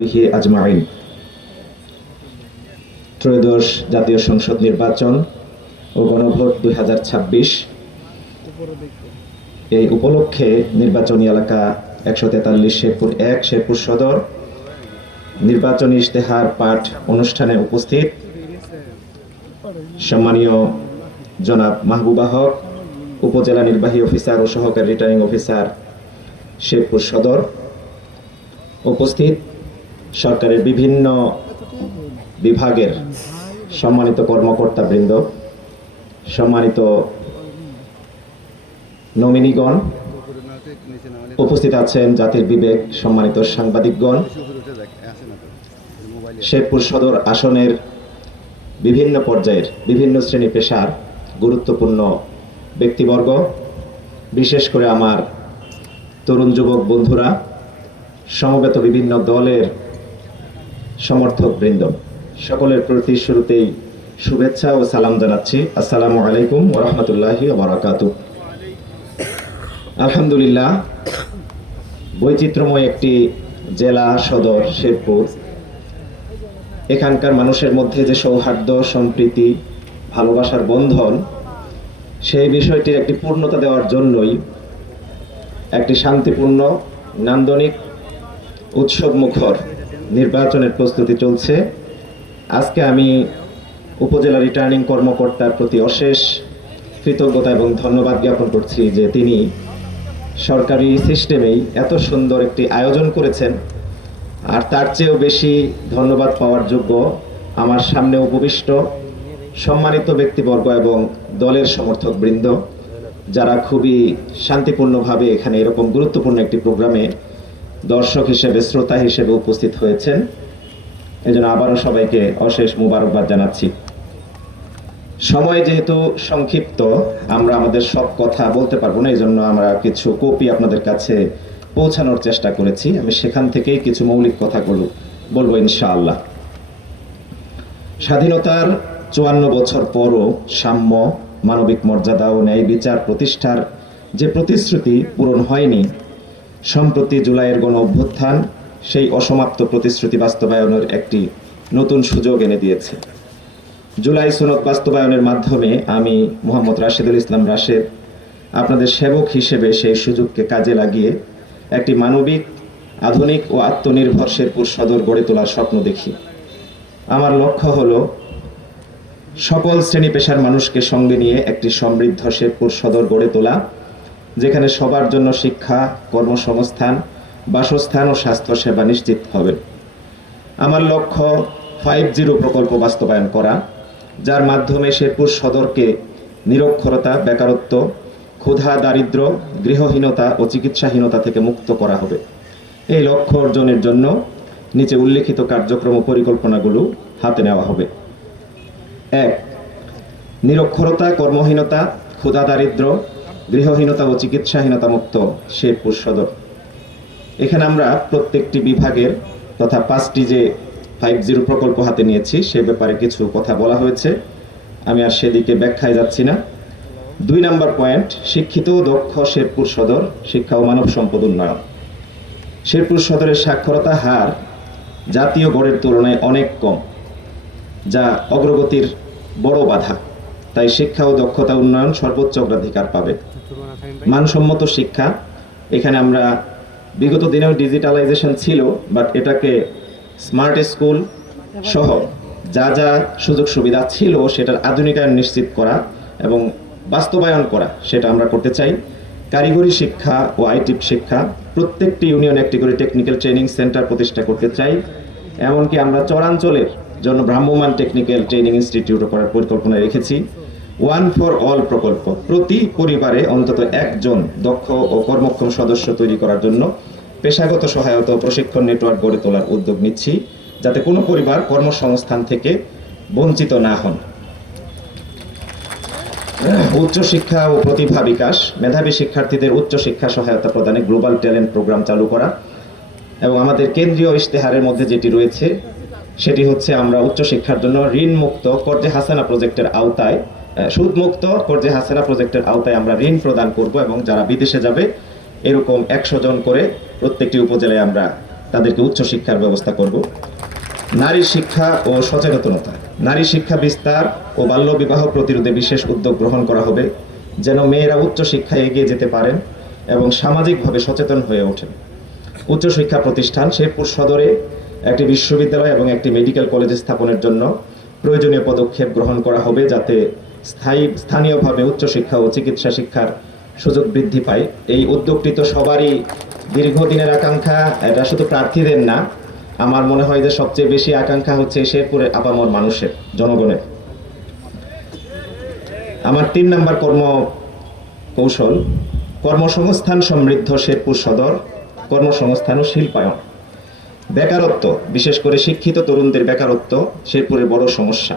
বিহি আজমাইন। ত্রয়োদশ জাতীয় সংসদ নির্বাচন ও গণভোট 2026 এই উপলক্ষে নির্বাচনী এলাকা 143 শেরপুর 1 শেরপুর সদর নির্বাচনী ইশতেহার পাঠ অনুষ্ঠানে উপস্থিত সম্মানীয় জনাব মাহবুবা হক, উপজেলা নির্বাহী অফিসার ও সহকারী রিটার্নিং অফিসার শেরপুর সদর, উপস্থিত সরকারের বিভিন্ন বিভাগের সম্মানিত কর্মকর্তাবৃন্দ, সম্মানিত নমিনিগণ, উপস্থিত আছেন জাতির বিবেক সম্মানিত সাংবাদিকগণ, শেরপুর সদর আসনের বিভিন্ন পর্যায়ের বিভিন্ন শ্রেণী পেশার গুরুত্বপূর্ণ ব্যক্তিবর্গ, বিশেষ করে আমার তরুণ যুবক বন্ধুরা, সমবেত বিভিন্ন দলের সমর্থক বৃন্দ, সকলের প্রতি শুরুতেই শুভেচ্ছা ও সালাম জানাচ্ছি। আসসালামু আলাইকুম ওয়া রাহমাতুল্লাহি ওয়া বারাকাতুহু। আলহামদুলিল্লাহ, বৈচিত্র্যময় একটি জেলা সদর শেরপুর। এখানকার মানুষের মধ্যে যে সৌহার্দ্য, সম্প্রীতি, ভালোবাসার বন্ধন, সেই বিষয়টির একটি পূর্ণতা দেওয়ার জন্যই একটি শান্তিপূর্ণ, নান্দনিক, উৎসবমুখর নির্বাচনের প্রস্তুতি চলছে। আজকে আমি উপজেলা রিটার্নিং কর্মকর্তার প্রতি অশেষ কৃতজ্ঞতা এবং ধন্যবাদ জ্ঞাপন করছি যে তিনি সরকারি সিস্টেমেই এত সুন্দর একটি আয়োজন করেছেন। আর তার চেয়েও বেশি ধন্যবাদ পাওয়ার যোগ্য আমার সামনে উপবিষ্ট সম্মানিত ব্যক্তিবর্গ এবং দলের সমর্থক বৃন্দ, যারা খুবই শান্তিপূর্ণভাবে এখানে এরকম গুরুত্বপূর্ণ একটি প্রোগ্রামে দর্শক হিসেবে, শ্রোতা হিসেবে উপস্থিত হয়েছেন। এজন্য আবারও সবাইকে অশেষ মুবারকবাদ জানাচ্ছি। সময় যেহেতু সংক্ষিপ্ত, আমরা আমাদের সব কথা বলতে পারবো না, এই জন্য আমরা কিছু কপি আপনাদের কাছে পৌঁছানোর চেষ্টা করেছি। আমি সেখান থেকেই কিছু মৌলিক কথা বলবো ইনশাআল্লাহ। স্বাধীনতার 54 বছর পরও সাম্য, মানবিক মর্যাদা ও ন্যায় বিচার প্রতিষ্ঠার যে প্রতিশ্রুতি পূরণ হয়নি, সম্প্রতি জুলাইয়ের গণ অভ্যুত্থান সেই অসমাপ্ত প্রতিশ্রুতি বাস্তবায়নের একটি নতুন সুযোগ এনে দিয়েছে। জুলাই সনদ বাস্তবায়নের মাধ্যমে আমি মোহাম্মদ রাশেদুল ইসলাম রাশেদ আপনাদের সেবক হিসেবে সেই সুযোগকে কাজে লাগিয়ে একটি মানবিক, আধুনিক ও আত্মনির্ভর শেরপুর সদর গড়ে তোলার স্বপ্ন দেখি। আমার লক্ষ্য হলো সকল শ্রেণী পেশার মানুষকে সঙ্গে নিয়ে একটি সমৃদ্ধ শেরপুর সদর গড়ে তোলা, যেখানে সবার জন্য শিক্ষা, কর্মসংস্থান, বাসস্থান ও স্বাস্থ্যসেবা নিশ্চিত হবে। আমার লক্ষ্য 5-0 প্রকল্প বাস্তবায়ন করা, যার মাধ্যমে শেরপুর সদরকে নিরক্ষরতা, বেকারত্ব, ক্ষুধা, দারিদ্র্য, গৃহহীনতা ও চিকিৎসাহীনতা থেকে মুক্ত করা হবে। এই লক্ষ্য অর্জনের জন্য নিচে উল্লেখিত কার্যক্রম ও পরিকল্পনাগুলো হাতে নেওয়া হবে। 1. নিরক্ষরতা, কর্মহীনতা, ক্ষুধা, দারিদ্র্য, গৃহহীনতা ও চিকিৎসাহীনতা মুক্ত শেরপুর সদর। এখানে আমরা প্রত্যেকটি বিভাগের তথা 5টি যে 5-0 প্রকল্প হাতে নিয়েছি সে ব্যাপারে কিছু কথা বলা হয়েছে, আমি আর সেদিকে ব্যাখ্যায় যাচ্ছি না। 2 নম্বর পয়েন্ট, শিক্ষিত ও দক্ষ শেরপুর সদর, শিক্ষা ও মানব সম্পদ উন্নয়ন। শেরপুর সদরের সাক্ষরতা হার জাতীয় গড়ের তুলনায় অনেক কম, যা অগ্রগতির বড় বাধা। তাই শিক্ষা ও দক্ষতা উন্নয়ন সর্বোচ্চ অগ্রাধিকার পাবে। মানসম্মত শিক্ষা, এখানে আমরা বিগত দিনেও ডিজিটালাইজেশন ছিল, বাট এটাকে স্মার্ট স্কুল সহ যা যা সুযোগ সুবিধা ছিল সেটার আধুনিকায়ন নিশ্চিত করা এবং বাস্তবায়ন করা, সেটা আমরা করতে চাই। কারিগরি শিক্ষা ও আইটি শিক্ষা, প্রত্যেকটি ইউনিয়ন একটি করে টেকনিক্যাল ট্রেনিং সেন্টার প্রতিষ্ঠা করতে চাই। এমনকি আমরা চরাঞ্চলের জন্য ভ্রাম্যমাণ টেকনিক্যাল ট্রেনিং ইনস্টিটিউট করার পরিকল্পনা রেখেছি। 1 for all প্রকল্প, প্রতি পরিবারে অন্তত একজন দক্ষ ও কর্মক্ষম সদস্য তৈরি করার জন্য পেশাগত সহায়তা ও প্রশিক্ষণ নেটওয়ার্ক গড়ে তোলার উদ্যোগ নিচ্ছি, যাতে কোনো পরিবার কর্মসংস্থান থেকে বঞ্চিত না হন। উচ্চশিক্ষা ও প্রতিভা বিকাশ, মেধাবী শিক্ষার্থীদের উচ্চশিক্ষা সহায়তা প্রদানে গ্লোবাল ট্যালেন্ট প্রোগ্রাম চালু করা। এবং আমাদের কেন্দ্রীয় ইশতেহারের মধ্যে যেটি রয়েছে সেটি হচ্ছে আমরা উচ্চশিক্ষার জন্য ঋণমুক্ত কর্জে হাসানা প্রজেক্টের আওতায়, সুদমুক্ত কর্জে হাসানা প্রজেক্টের আওতায় আমরা ঋণ প্রদান করব এবং যারা বিদেশে যাবে এরকম 100 জন করে প্রত্যেকটি উপজেলায় আমরা তাদেরকে উচ্চশিক্ষার ব্যবস্থা করব। নারী শিক্ষা ও সচেতনতা, নারী শিক্ষা বিস্তার ও বাল্যবিবাহ প্রতিরোধে বিশেষ উদ্যোগ গ্রহণ করা হবে, যেন মেয়েরা উচ্চশিক্ষায় এগিয়ে যেতে পারেন এবং সামাজিকভাবে সচেতন হয়ে ওঠেন। উচ্চশিক্ষা প্রতিষ্ঠান শেরপুর সদরে একটি বিশ্ববিদ্যালয় এবং একটি মেডিকেল কলেজ স্থাপনের জন্য প্রয়োজনীয় পদক্ষেপ গ্রহণ করা হবে, যাতে স্থানীয়ভাবে উচ্চশিক্ষা ও চিকিৎসা শিক্ষার সুযোগ বৃদ্ধি পায়। এই উদ্যোগটি তো সবারই দীর্ঘদিনের আকাঙ্ক্ষা, এটা শুধু প্রার্থীদের না, আমার মনে হয় যে সবচেয়ে বেশি আকাঙ্ক্ষা হচ্ছে শেরপুরের আপামর মানুষের, জনগণের। আমার 3 নম্বর কৌশল, কর্মসংস্থান সমৃদ্ধ শেরপুর সদর, কর্মসংস্থান ও শিল্পায়ন। বেকারত্ব, বিশেষ করে শিক্ষিত তরুণদের বেকারত্ব শেরপুরের বড় সমস্যা।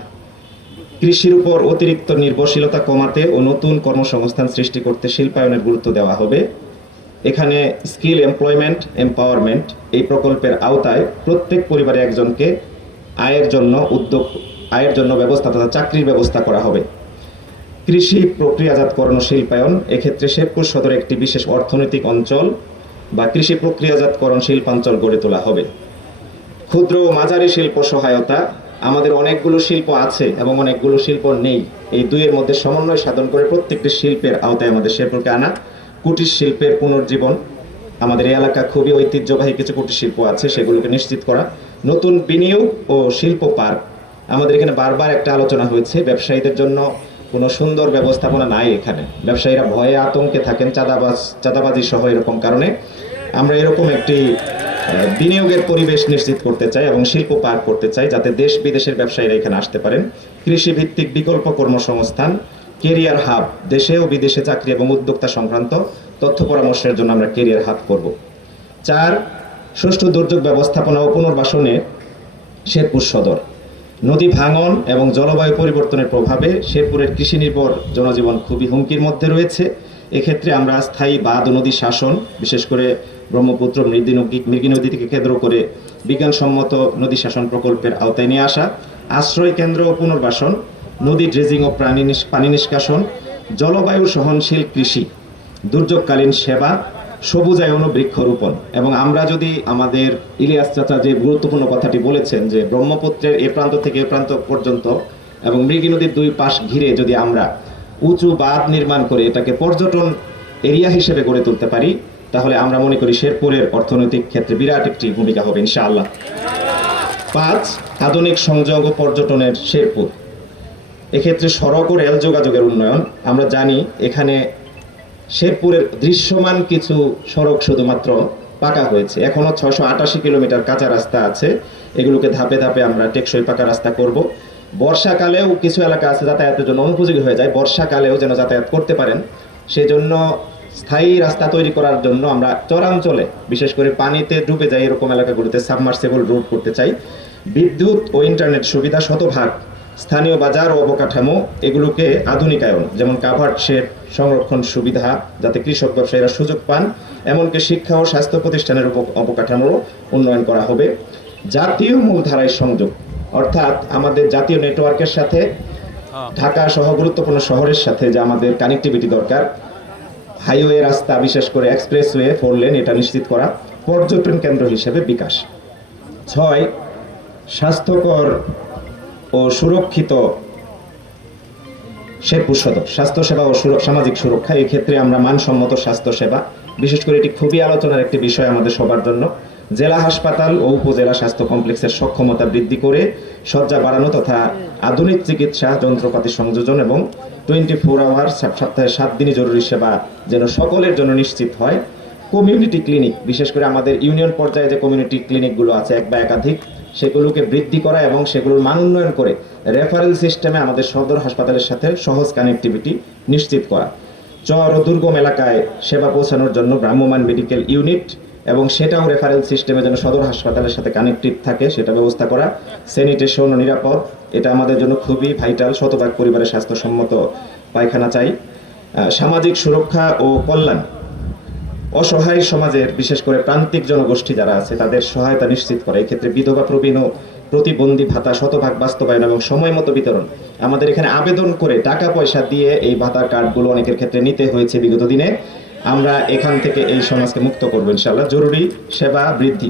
কৃষির উপর অতিরিক্ত নির্ভরশীলতা কমাতে ও নতুন কর্মসংস্থান সৃষ্টি করতে শিল্পায়নের গুরুত্ব দেওয়া হবে। এখানে স্কিল এমপ্লয়মেন্ট এম্পাওয়ারমেন্ট এই প্রকল্পের আওতায় প্রত্যেক পরিবারে একজনকে আয়ের জন্য ব্যবস্থা তথা চাকরির ব্যবস্থা করা হবে। কৃষি প্রক্রিয়াজাতকরণ ও শিল্পায়ন, এক্ষেত্রে শেরপুর সদরে একটি বিশেষ অর্থনৈতিক অঞ্চল বা কৃষি প্রক্রিয়াজাতকরণ শিল্পাঞ্চল গড়ে তোলা হবে। ক্ষুদ্র ও মাঝারি শিল্প সহায়তা, আমাদের অনেকগুলো শিল্প আছে এবং অনেকগুলো শিল্প নেই, এই দুইয়ের মধ্যে সমন্বয় সাধন করে প্রত্যেকটি শিল্পের আওতায় আমাদের শেরপুরকে আনা। কুটির শিল্পের পুনর্জীবন, আমাদের এই এলাকা খুবই ঐতিহ্যবাহী কিছু কুটির শিল্প আছে, সেগুলোকে নিশ্চিত করা। নতুন বিনিয়োগ ও শিল্প পার্ক, আমাদের এখানে বারবার একটা আলোচনা হয়েছে, ব্যবসায়ীদের জন্য কোনো সুন্দর ব্যবস্থাপনা নাই এখানে, ব্যবসায়ীরা ভয়ে আতঙ্কে থাকেন, চাঁদাবাজি সহ এরকম কারণে আমরা এরকম একটি বিনিয়োগের পরিবেশ নিশ্চিত করতে চাই এবং শিল্প পার্ক করতে চাই, যাতে দেশ বিদেশের ব্যবসায়ীরা এখানে আসতে পারেন। কৃষিভিত্তিক বিকল্প কর্মসংস্থান, কেরিয়ার হাব, দেশে ও বিদেশে চাকরি এবং উদ্যোক্তা সংক্রান্ত তথ্য পরামর্শের জন্য আমরা কেরিয়ার হাব করব। 4, সুষ্ঠু দুর্যোগ ব্যবস্থাপনা ও পুনর্বাসনে শেরপুর সদর। নদী ভাঙন এবং জলবায়ু পরিবর্তনের প্রভাবে শেরপুরের কৃষি নির্ভর জনজীবন খুবই হুমকির মধ্যে রয়েছে। এক্ষেত্রে আমরা স্থায়ী বাঁধ ও নদী শাসন, বিশেষ করে ব্রহ্মপুত্র মৃগী নদী থেকে কেন্দ্র করে বিজ্ঞানসম্মত নদী শাসন প্রকল্পের আওতায় নিয়ে আসা, আশ্রয় কেন্দ্র ও পুনর্বাসন, নদী ড্রেজিং ও পানি নিষ্কাশন, জলবায়ু সহনশীল কৃষি, দুর্যোগকালীন সেবা, সবুজায়ন ও বৃক্ষরোপণ। এবং আমরা যদি আমাদের ইলিয়াস চাচা যে গুরুত্বপূর্ণ কথাটি বলেছেন যে ব্রহ্মপুত্রের এ প্রান্ত থেকে এ প্রান্ত পর্যন্ত এবং মৃগী নদীর 2 পাশ ঘিরে যদি আমরা উঁচু বাঁধ নির্মাণ করে এটাকে পর্যটন এরিয়া হিসেবে গড়ে তুলতে পারি, তাহলে আমরা মনে করি শেরপুরের অর্থনৈতিক ক্ষেত্রে বিরাট একটি ভূমিকা হবে ইনশাআল্লাহ। 5, আধুনিক সংযোগ ও পর্যটনের শেরপুর। এক্ষেত্রে সড়ক ও রেল যোগাযোগের উন্নয়ন, আমরা জানি এখানে শেরপুরের দৃশ্যমান কিছু সড়ক শুধুমাত্র পাকা হয়েছে, এখনো 688 কিলোমিটার কাঁচা রাস্তা আছে, এগুলোকে ধাপে ধাপে আমরা টেকসই পাকা রাস্তা করব। বর্ষাকালেও কিছু এলাকা আছে যাতায়াতের জন্য অনুপযোগী হয়ে যায়, বর্ষাকালেও যেন যাতায়াত করতে পারেন, সেজন্য স্থায়ী রাস্তা তৈরি করার জন্য আমরা চরাঞ্চলে, বিশেষ করে পানিতে ডুবে যায় এরকম এলাকাগুলোতে সাবমার্সিবল রোড করতে চাই। বিদ্যুৎ ও ইন্টারনেট সুবিধা শতভাগ, স্থানীয় বাজার ও অবকাঠামো এগুলোকে আধুনিকায়ন, যেমন কাভার্ড শেড, সংরক্ষণ সুবিধা, যাতে কৃষক ব্যবসায়ীরা সুযোগ পান, এমনকি শিক্ষা ও স্বাস্থ্য প্রতিষ্ঠানের অবকাঠামো উন্নয়ন করা হবে। জাতীয় মূলধারায় সংযোগ, অর্থাৎ আমাদের জাতীয় নেটওয়ার্কের সাথে ঢাকা সহ গুরুত্বপূর্ণ শহরের সাথে যে আমাদের কানেক্টিভিটি দরকার, হাইওয়ে রাস্তা, বিশেষ করে এক্সপ্রেসওয়ে 4 লেন, এটা নিশ্চিত করা। পর্যটন কেন্দ্র হিসেবে বিকাশ। 6, স্বাস্থ্যকর ও সুরক্ষিত শেরপুর সদর, স্বাস্থ্যসেবা ও সামাজিক সুরক্ষা। এই ক্ষেত্রে আমরা মানসম্মত স্বাস্থ্যসেবা, বিশেষ করে এটি খুবই আলোচনার একটি বিষয় আমাদের সবার জন্য। জেলা হাসপাতাল ও উপজেলা স্বাস্থ্য কমপ্লেক্সের সক্ষমতা বৃদ্ধি করে শয্যা বাড়ানো তথা আধুনিক চিকিৎসা যন্ত্রপাতি সংযোজন এবং 24 আওয়ার সপ্তাহে 7 দিনই জরুরি সেবা যেন সকলের জন্য নিশ্চিত হয়। কমিউনিটি ক্লিনিক, বিশেষ করে আমাদের ইউনিয়ন পর্যায়ে যে কমিউনিটি ক্লিনিকগুলো আছে এক বা একাধিক, সেগুলোকে বৃদ্ধি করা এবং সেগুলোর মান উন্নয়ন করে রেফারেল সিস্টেমে আমাদের সদর হাসপাতালের সাথে সহজ কানেক্টিভিটি নিশ্চিত করা। চর ও দুর্গম এলাকায় সেবা পৌঁছানোর জন্য ভ্রাম্যমাণ মেডিকেল ইউনিট এবং সেটাও রেফারেল সিস্টেমে যেন সদর হাসপাতালের সাথে কানেক্টেড থাকে সেটা ব্যবস্থা করা। স্যানিটেশন ও নিরাপদ, এটা আমাদের জন্য খুবই ভাইটাল, শতভাগ পরিবারের স্বাস্থ্যসম্মত পায়খানা চাই। সামাজিক সুরক্ষা ও কল্যাণ, অসহায় সমাজের বিশেষ করে প্রান্তিক জনগোষ্ঠী যারা আছে তাদের সহায়তা নিশ্চিত করা। এই ক্ষেত্রে বিধবা প্রবীণ ও প্রতিবন্ধী ভাতা শতভাগ বাস্তবায়ন এবং সময় মতো বিতরণ। আমাদের এখানে আবেদন করে টাকা পয়সা দিয়ে এই ভাতার কার্ডগুলো অনেকের ক্ষেত্রে নিতে হয়েছে বিগত দিনে, আমরা এখান থেকে এই সমাজকে মুক্ত করবো ইনশাআল্লাহ। জরুরি সেবা বৃদ্ধি,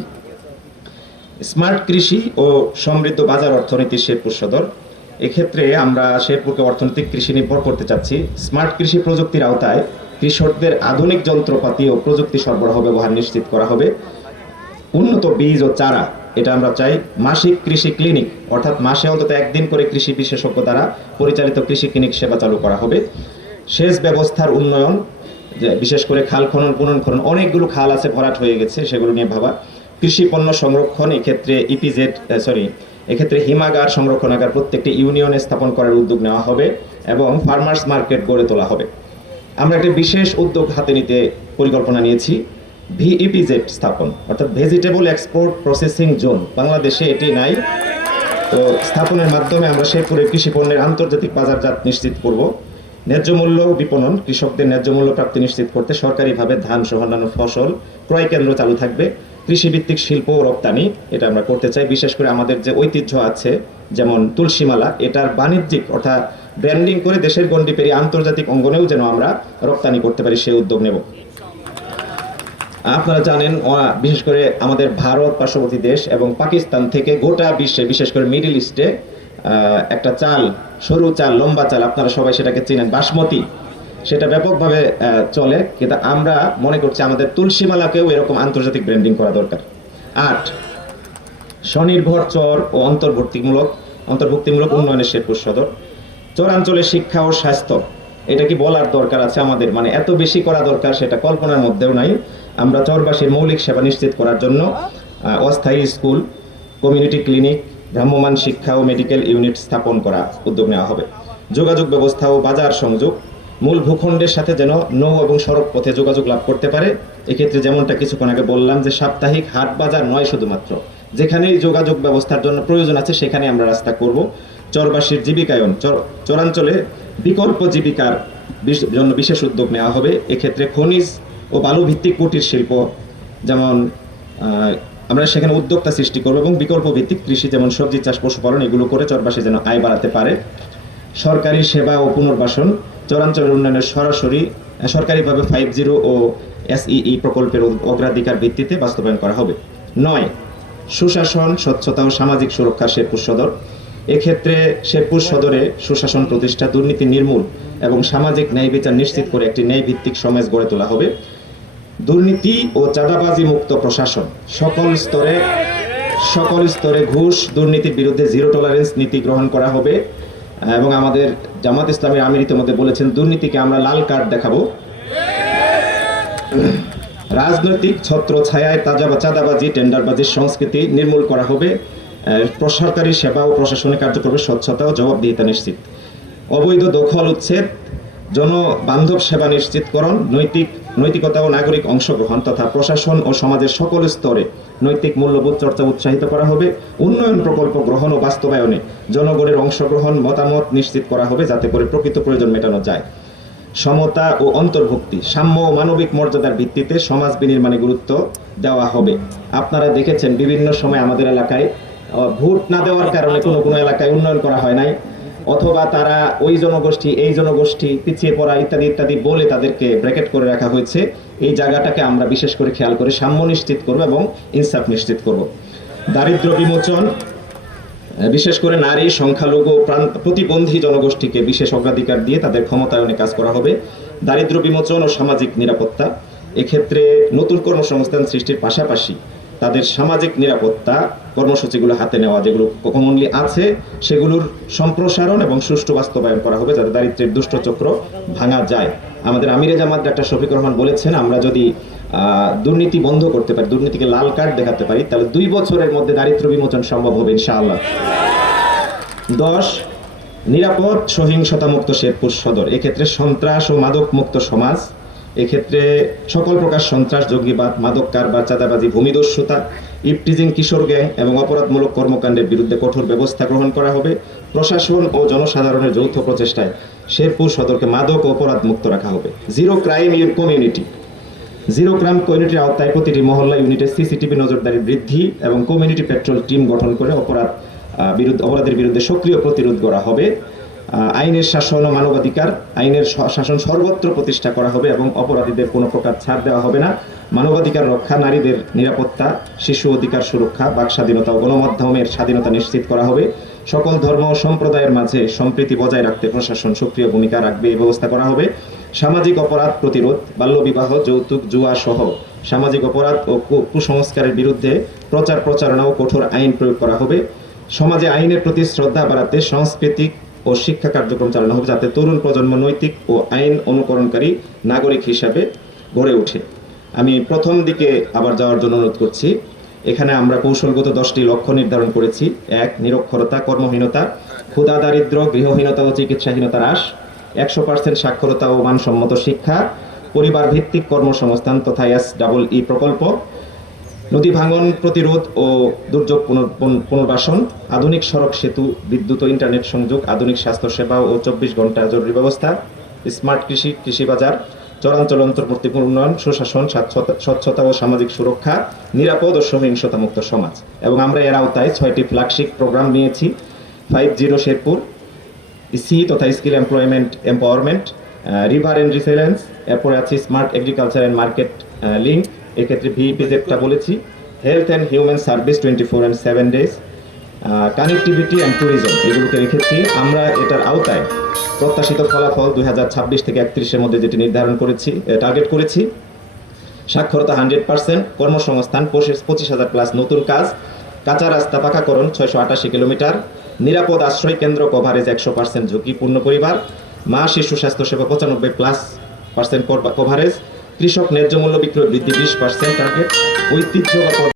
স্মার্ট কৃষি ও সমৃদ্ধ বাজার অর্থনীতি শেরপুর সদর। এক্ষেত্রে আমরা শেরপুরকে অর্থনৈতিক কৃষি নির্ভর করতে চাচ্ছি। স্মার্ট কৃষি প্রযুক্তির আওতায় কৃষকদের আধুনিক যন্ত্রপাতি ও প্রযুক্তি সরবরাহ ব্যবহার নিশ্চিত করা হবে। উন্নত বীজ ও চারা, এটা আমরা চাই। মাসিক কৃষি ক্লিনিক, অর্থাৎ মাসে অন্তত একদিন করে কৃষি বিশেষজ্ঞ দ্বারা পরিচালিত কৃষি ক্লিনিক সেবা চালু করা হবে। সেচ ব্যবস্থার উন্নয়ন, বিশেষ করে খাল খনন পুনর্খনন, অনেকগুলো খাল আছে ভরাট হয়ে গেছে, সেগুলো নিয়ে ভাবা। কৃষি পণ্য সংরক্ষণ, এক্ষেত্রে এক্ষেত্রে হিমাগার সংরক্ষণাগার প্রত্যেকটি ইউনিয়নে স্থাপন করার উদ্যোগ নেওয়া হবে এবং ফার্মার্স মার্কেট গড়ে তোলা হবে। আমরা একটি বিশেষ উদ্যোগ হাতে নিতে পরিকল্পনা নিয়েছি, ভিইপিজেড স্থাপন, অর্থাৎ ভেজিটেবল এক্সপোর্ট প্রসেসিং জোন। বাংলাদেশে এটি নাই। তো স্থাপনের মাধ্যমে আমরা শেরপুরের কৃষি পণ্যের আন্তর্জাতিক বাজারজাত নিশ্চিত করব। ন্যায্য মূল্য বিপণন, কৃষকদের ন্যায্য মূল্য প্রাপ্তি নিশ্চিত করতে সরকারিভাবে ধান সহ অন্যান্য ফসল ক্রয় কেন্দ্র চালু থাকবে। কৃষিভিত্তিক শিল্প ও রপ্তানি, এটা আমরা করতে চাই। বিশেষ করে আমাদের যে ঐতিহ্য আছে, যেমন তুলসীমালা, এটার বাণিজ্যিক অর্থাৎ ব্র্যান্ডিং করে দেশের গণ্ডি পেরিয়ে আন্তর্জাতিক অঙ্গনেও যেন আমরা রপ্তানি করতে পারি, সেই উদ্যোগ নেব। আপনারা জানেন, বিশেষ করে আমাদের ভারত পার্শ্ববর্তী দেশ এবং পাকিস্তান থেকে গোটা বিশ্বে, বিশেষ করে মিডল ইস্টে একটা চাল, সরু চাল, লম্বা চাল, আপনারা সবাই সেটাকে চিনেন, বাসমতি, সেটা ব্যাপকভাবে চলে। কিন্তু আমরা মনে করছি আমাদের তুলসীমালাকেও এরকম আন্তর্জাতিক ব্র্যান্ডিং করা দরকার। 8, স্বনির্ভর চর ও অন্তর্ভুক্তিমূলক উন্নয়নের শেরপুর সদর। চরাঞ্চলে শিক্ষা ও স্বাস্থ্য, এটা কি বলার দরকার আছে আমাদের? মানে এত বেশি করা দরকার, সেটা কল্পনার মধ্যেও নাই। আমরা চরবাসীর মৌলিক সেবা নিশ্চিত করার জন্য অস্থায়ী স্কুল, কমিউনিটি ক্লিনিক, ভ্রাম্যমাণ শিক্ষা ও মেডিকেল ইউনিট স্থাপন করা উদ্যোগ নেওয়া হবে। যোগাযোগ ব্যবস্থা ও বাজার সংযোগ, মূল ভূখণ্ডের সাথে যেন নৌ এবং সড়ক পথে যোগাযোগ লাভ করতে পারে। এক্ষেত্রে যেমনটা কিছুক্ষণ আগে বললাম যে সাপ্তাহিক হাট বাজার নয়, শুধুমাত্র যেখানেই যোগাযোগ ব্যবস্থার জন্য প্রয়োজন আছে সেখানে আমরা রাস্তা করব। চরবাসীর জীবিকায়ন, চরাঞ্চলে বিকল্প জীবিকার জন্য বিশেষ উদ্যোগ নেওয়া হবে। এক্ষেত্রে খনিজ ও বালুভিত্তিক কুটির শিল্প, যেমন আমরা সেখানে উদ্যোক্তা সৃষ্টি করব এবং বিকল্প ভিত্তিক কৃষি, যেমন সবজি চাষ, পশুপালন, এগুলো করে চরবাসী যেন আয় বাড়াতে পারে। সরকারি সেবা ও পুনর্বাসন, চরাঞ্চলের উন্নয়নের সরকারিভাবে 5G ও SEE প্রকল্পের অগ্রাধিকার ভিত্তিতে বাস্তবায়ন করা হবে। 9, সুশাসন, স্বচ্ছতা ও সামাজিক সুরক্ষা শেরপুর সদর। এক্ষেত্রে শেরপুর সদরে সুশাসন প্রতিষ্ঠা, দুর্নীতি নির্মূল এবং সামাজিক ন্যায় বিচার নিশ্চিত করে একটি ন্যায় ভিত্তিক সমাজ গড়ে তোলা হবে। দুর্নীতি ও চাঁদাবাজি মুক্ত প্রশাসন, সকল স্তরে ঘুষ দুর্নীতির বিরুদ্ধে জিরো টলারেন্স নীতি গ্রহণ করা হবে। এবং আমাদের জামাত ইসলামের আমির ইতিমধ্যে বলেছেন, দুর্নীতিকে আমরা লাল কার্ড দেখাবো। রাজনৈতিক ছত্র ছায়ায় চাঁদাবাজি, টেন্ডারবাজির সংস্কৃতি নির্মূল করা হবে। সরকারি সেবা ও প্রশাসনিক কার্যক্রমের স্বচ্ছতা ও জবাবদিহিতা নিশ্চিত। অবৈধ দখল উচ্ছেদ, জনবান্ধব সেবা নিশ্চিতকরণ, নৈতিকতা ও নাগরিক অংশগ্রহণ তথা প্রশাসন ও সমাজের সকল স্তরে নৈতিক মূল্যবোধ চর্চা উৎসাহিত করা হবে। উন্নয়ন প্রকল্প গ্রহণ ও বাস্তবায়নে জনগণের অংশগ্রহণ, মতামত নিশ্চিত করা হবে যাতে করে প্রকৃত প্রয়োজন মেটানো যায়। সমতা ও অন্তর্ভুক্তি, সাম্য ও মানবিক মর্যাদার ভিত্তিতে সমাজ বিনির্মাণে গুরুত্ব দেওয়া হবে। আপনারা দেখেছেন বিভিন্ন সময় আমাদের এলাকায় ভোট না দেওয়ার কারণে কোনো এলাকায় উন্নয়ন করা হয় নাই, অথবা তারা ওই জনগোষ্ঠী এই জনগোষ্ঠী পিছিয়ে পড়া ইত্যাদি ইত্যাদি বলে তাদেরকে ব্র্যাকেট করে রাখা হয়েছে। এই জায়গাটাকে আমরা বিশেষ করে খেয়াল করে সাম্য নিশ্চিত করব এবং ইনসাফ নিশ্চিত করব। দারিদ্র্য বিমোচন, বিশেষ করে নারী, সংখ্যালঘু, প্রতিবন্ধী জনগোষ্ঠীকে বিশেষ অগ্রাধিকার দিয়ে তাদের ক্ষমতায়নে কাজ করা হবে। দারিদ্র্য বিমোচন ও সামাজিক নিরাপত্তা, এক্ষেত্রে নতুন কর্মসংস্থান সৃষ্টির পাশাপাশি তাদের সামাজিক নিরাপত্তা কর্মসূচিগুলো হাতে নেওয়া, যেগুলো কমনলি আছে সেগুলোর সম্প্রসারণ এবং সুষ্ঠু বাস্তবায়ন করা হবে যাতে দারিদ্র্যের দুষ্ট চক্র ভাঙা যায়। আমাদের আমিরে জামাত ডাক্তার শফিকুর রহমান বলেছেন, আমরা যদি দুর্নীতি বন্ধ করতে পারি, দুর্নীতিকে লাল কার্ড দেখাতে পারি, তাহলে 2 বছরের মধ্যে দারিদ্র্য বিমোচন সম্ভব হবে ইনশাআল্লাহ। 10, নিরাপদ সহিংসতা মুক্ত শেরপুর সদর। এক্ষেত্রে সন্ত্রাস ও মাদক মুক্ত সমাজ, এক্ষেত্রে সকল প্রকার সন্ত্রাস, জঙ্গিবাদ, মাদক কারবার, চাঁদাবাজি, ভূমিদস্যুতা, ইফটিজিং, কিশোর গ্যাং এবং অপরাধমূলক কর্মকাণ্ডের বিরুদ্ধে কঠোর ব্যবস্থা গ্রহণ করা হবে। প্রশাসন ও জনসাধারণের যৌথ প্রচেষ্টায় শেরপুর সদরকে মাদক ও অপরাধ মুক্ত রাখা হবে। জিরো ক্রাইম কমিউনিটির আওতায় প্রতিটি মহল্লা ইউনিটে সিসিটিভি নজরদারি বৃদ্ধি এবং কমিউনিটি পেট্রোল টিম গঠন করে অপরাধের বিরুদ্ধে সক্রিয় প্রতিরোধ করা হবে। আইনের শাসন ও মানবাধিকার, আইনের শাসন সর্বত্র প্রতিষ্ঠা করা হবে এবং অপরাধীদের কোনো প্রকার ছাড় দেওয়া হবে না। মানবাধিকার রক্ষা, নারীদের নিরাপত্তা, শিশু অধিকার সুরক্ষা, বাক স্বাধীনতা ও গণমাধ্যমের স্বাধীনতা নিশ্চিত করা হবে। সকল ধর্ম ও সম্প্রদায়ের মাঝে সম্প্রীতি বজায় রাখতে প্রশাসন সক্রিয় ভূমিকা রাখবে এই ব্যবস্থা করা হবে। সামাজিক অপরাধ প্রতিরোধ, বাল্যবিবাহ, যৌতুক, জুয়া সহ সামাজিক অপরাধ ও কুসংস্কারের বিরুদ্ধে প্রচার প্রচারণা ও কঠোর আইন প্রয়োগ করা হবে। সমাজে আইনের প্রতি শ্রদ্ধা বাড়াতে সাংস্কৃতিক ও শিক্ষা কার্যক্রম চালানো হবে, যাতে তরুণ প্রজন্ম নৈতিক ও আইন অনুকরণকারী নাগরিক হিসাবে গড়ে ওঠে। আমি প্রথম দিকে আবার যাওয়ার জন্য অনুরোধ করছি। এখানে আমরা কৌশলগত 10টি লক্ষ্য নির্ধারণ করেছি। 1. নিরক্ষরতা, কর্মহীনতা, ক্ষুধা, দারিদ্র্য, গৃহহীনতা ও চিকিৎসাহীনতা হ্রাস, 100% সাক্ষরতা ও মানসম্মত শিক্ষা, পরিবার ভিত্তিক কর্মসংস্থান তথা SEE প্রকল্প, নদী ভাঙন প্রতিরোধ ও দুর্যোগ পুনর্বাসন, আধুনিক সড়ক সেতু, বিদ্যুৎ ও ইন্টারনেট সংযোগ, আধুনিক স্বাস্থ্যসেবা ও 24 ঘন্টা জরুরি ব্যবস্থা, স্মার্ট কৃষি বাজার, চরাঞ্চল অন্তর্বর্তী উন্নয়ন, সুশাসন, স্বচ্ছতা ও সামাজিক সুরক্ষা, নিরাপদ ও সহিংসতা মুক্ত সমাজ। এবং আমরা এর আওতায় 6টি ফ্ল্যাগশিপ প্রোগ্রাম নিয়েছি। 50 শেরপুর, সি তথা স্কিল এম্পাওয়ারমেন্ট, রিভার এন্ড রিসিলেন্স, এরপরে আছে smart agriculture and market link, এক্ষেত্রে ভিপিজেডটা বলেছি, health and human service 24/7 days, connectivity and tourism, এগুলোকে রেখেছি। আমরা এটার আওতায় প্রত্যাশিত ফলাফল 2026 থেকে 31-এর মধ্যে যেটি নির্ধারণ করেছি, টার্গেট করেছি। সাক্ষরতা 100%, কর্মসংস্থান 25,000 প্লাস নতুন কাজ, কাঁচা রাস্তা পাকাকরণ 688 কিলোমিটার, নিরাপদ আশ্রয় কেন্দ্র কভারেজ 100% ঝুঁকিপূর্ণ পরিবার, মা শিশু স্বাস্থ্যসেবা 95+% কভারেজ, কৃষক ন্যায্য মূল্য বিক্রয় বৃদ্ধি 20% টার্গেট, ঐতিহ্য বা